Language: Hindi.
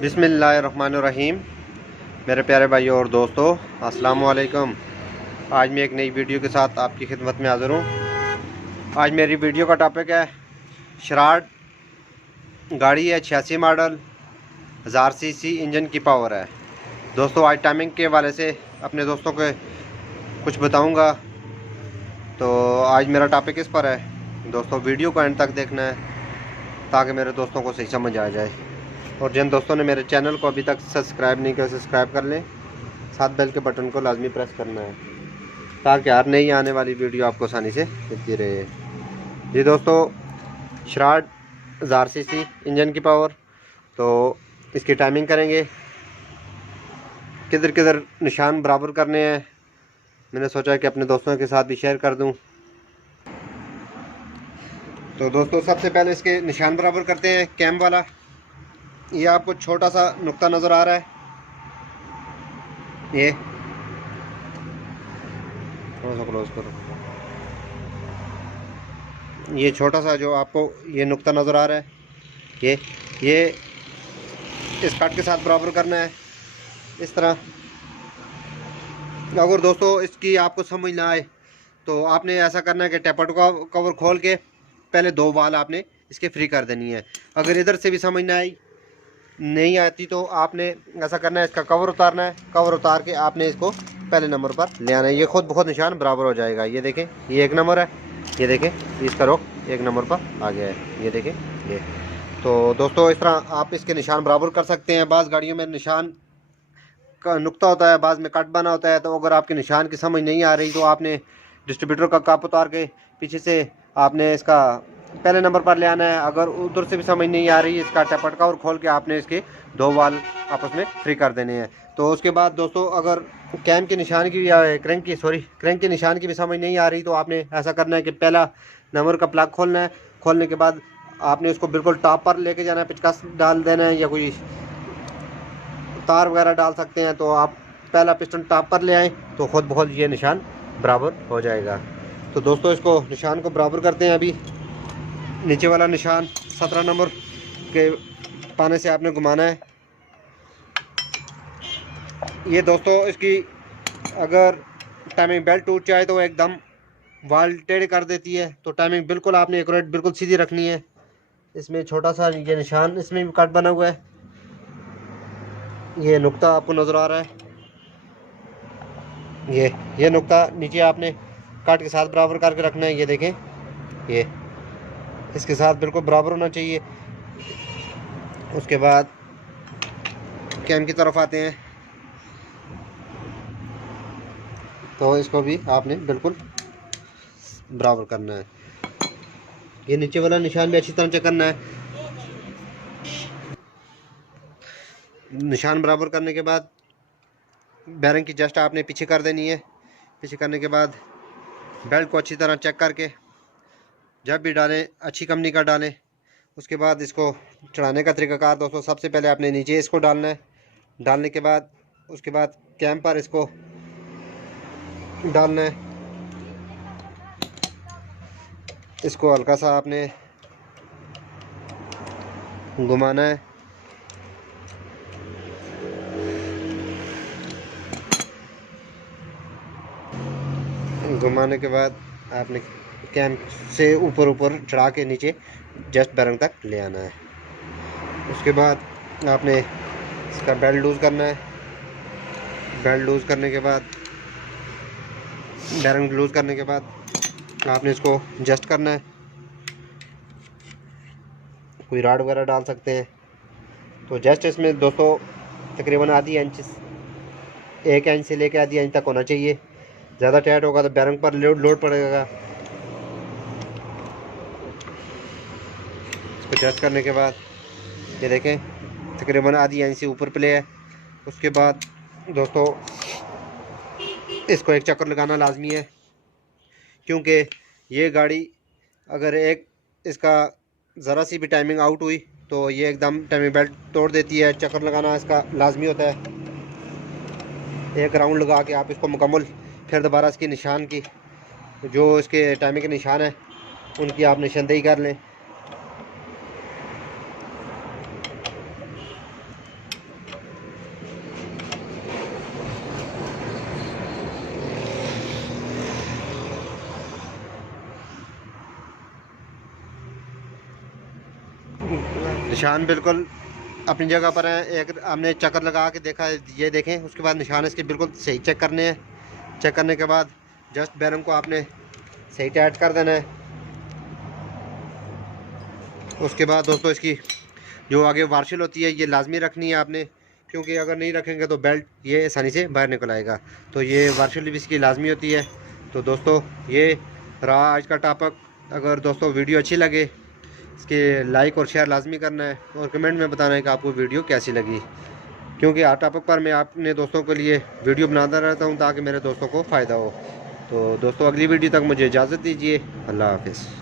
बिस्मिल्लाहिर्रहमानिर्रहीम। मेरे प्यारे भाइयों और दोस्तों, अस्सलाम वालेकुम। आज मैं एक नई वीडियो के साथ आपकी खिदमत में हाज़िर हूँ। आज मेरी वीडियो का टॉपिक है शराड गाड़ी है 86 मॉडल, 1000 सीसी इंजन की पावर है। दोस्तों, आज टाइमिंग के हवाले से अपने दोस्तों को कुछ बताऊँगा। तो आज मेरा टॉपिक इस पर है। दोस्तों, वीडियो को एंड तक देखना है ताकि मेरे दोस्तों को सही समझ आ जाए। और जिन दोस्तों ने मेरे चैनल को अभी तक सब्सक्राइब नहीं किया, सब्सक्राइब कर लें। साथ बेल के बटन को लाजमी प्रेस करना है ताकि हर नई आने वाली वीडियो आपको आसानी से मिलती रहे। जी दोस्तों, शराड 1000 सीसी इंजन की पावर। तो इसकी टाइमिंग करेंगे, किधर किधर निशान बराबर करने हैं। मैंने सोचा कि अपने दोस्तों के साथ भी शेयर कर दूं। तो दोस्तों, सबसे पहले इसके निशान बराबर करते हैं। कैम वाला, ये आपको छोटा सा नुक्ता नज़र आ रहा है, ये थोड़ा सा क्लोज करो। ये छोटा सा जो आपको ये नुक्ता नज़र आ रहा है, ये इस काट के साथ बराबर करना है इस तरह। अगर दोस्तों इसकी आपको समझ ना आए तो आपने ऐसा करना है कि टेपर का कवर खोल के पहले 2 वाल आपने इसके फ्री कर देनी है। अगर इधर से भी समझ ना आई नहीं आती तो आपने ऐसा करना है, इसका कवर उतारना है। कवर उतार के आपने इसको पहले नंबर पर ले आना है। ये खुद बहुत निशान बराबर हो जाएगा। ये देखें, ये 1 नंबर है, ये देखें इसका रोक 1 नंबर पर आ गया है, ये देखें ये। तो दोस्तों, इस तरह आप इसके निशान बराबर कर सकते हैं। बाज़ गाड़ियों में निशान का नुक्ता होता है, बाज़ में कट बना होता है। तो अगर आपके निशान की समझ नहीं आ रही तो आपने डिस्ट्रीब्यूटर का कप उतार के पीछे से आपने इसका पहले नंबर पर ले आना है। अगर उधर से भी समझ नहीं आ रही, इसका टेपर कवर खोल के आपने इसके 2 वाल आपस में फ्री कर देने हैं। तो उसके बाद दोस्तों, अगर कैम के निशान की या क्रैंक के निशान की भी समझ नहीं आ रही तो आपने ऐसा करना है कि पहला नंबर का प्लग खोलना है। खोलने के बाद आपने उसको बिल्कुल टॉप पर लेके जाना है, पेचकस डाल देना है या कोई तार वगैरह डाल सकते हैं। तो आप पहला पिस्टन टॉप पर ले आएँ तो खुद बहुत ये निशान बराबर हो जाएगा। तो दोस्तों, इसको निशान को बराबर करते हैं। अभी नीचे वाला निशान 17 नंबर के पाने से आपने घुमाना है। ये दोस्तों, इसकी अगर टाइमिंग बेल्ट टूट जाए तो एकदम वाल टेढ़े कर देती है। तो टाइमिंग बिल्कुल आपने एक्यूरेट बिल्कुल सीधी रखनी है। इसमें छोटा सा ये निशान, इसमें भी कट बना हुआ है, ये नुक्ता आपको नज़र आ रहा है। ये नुक्ता नीचे आपने काट के साथ बराबर करके रखना है। ये देखें, ये इसके साथ बिल्कुल बराबर होना चाहिए। उसके बाद कैम की तरफ आते हैं तो इसको भी आपने बिल्कुल बराबर करना है। ये नीचे वाला निशान भी अच्छी तरह चेक करना है। निशान बराबर करने के बाद बैरिंग की जस्ट आपने पीछे कर देनी है। पीछे करने के बाद बेल्ट को अच्छी तरह चेक करके जब भी डालें अच्छी कंपनी का डालें। उसके बाद इसको चढ़ाने का तरीकाकार दोस्तों, सबसे पहले आपने नीचे इसको डालना है। डालने के बाद उसके बाद कैम पर इसको डालना है। इसको हल्का सा आपने घुमाना है। घुमाने के बाद आपने कैम से ऊपर चढ़ा के नीचे जस्ट बैरंग तक ले आना है। उसके बाद आपने इसका बेल्ट लूज़ करना है। बेल्ट लूज़ करने के बाद बैरंग लूज़ करने के बाद आपने इसको जस्ट करना है। कोई राड वगैरह डाल सकते हैं। तो जस्ट इसमें दोस्तों तकरीबन आधी इंच, 1 इंच से लेकर आधी इंच तक होना चाहिए। ज़्यादा टाइट होगा तो बैरंग पर लोड पड़ेगा। इसको जस्ट करने के बाद ये देखें तकरीबन आधी इंच से ऊपर प्ले है। उसके बाद दोस्तों, इसको एक चक्कर लगाना लाजमी है, क्योंकि ये गाड़ी अगर एक इसका ज़रा सी भी टाइमिंग आउट हुई तो ये एकदम टाइमिंग बेल्ट तोड़ देती है। चक्कर लगाना इसका लाजमी होता है। एक राउंड लगा के आप इसको मुकम्मल फिर दोबारा इसकी निशान की जो इसके टाइमिंग के निशान है उनकी आप निशानदेही कर लें। निशान बिल्कुल अपनी जगह पर है। एक हमने चक्कर लगा के देखा, ये देखें, उसके बाद निशान इसके बिल्कुल सही चेक करने हैं। चेक करने के बाद जस्ट बैरम को आपने सही टाइट कर देना है। उसके बाद दोस्तों इसकी जो आगे वार्शिल होती है ये लाजमी रखनी है आपने, क्योंकि अगर नहीं रखेंगे तो बेल्ट ये आसानी से बाहर निकल आएगा। तो ये वार्शिल भी इसकी लाजमी होती है। तो दोस्तों ये रहा आज का टॉपिक। अगर दोस्तों वीडियो अच्छी लगे इसके लाइक और शेयर लाजमी करना है और कमेंट में बताना है कि आपको वीडियो कैसी लगी, क्योंकि हर टॉपिक पर मैं अपने दोस्तों के लिए वीडियो बनाता रहता हूँ ताकि मेरे दोस्तों को फ़ायदा हो। तो दोस्तों अगली वीडियो तक मुझे इजाज़त दीजिए। अल्लाह हाफ़िज़।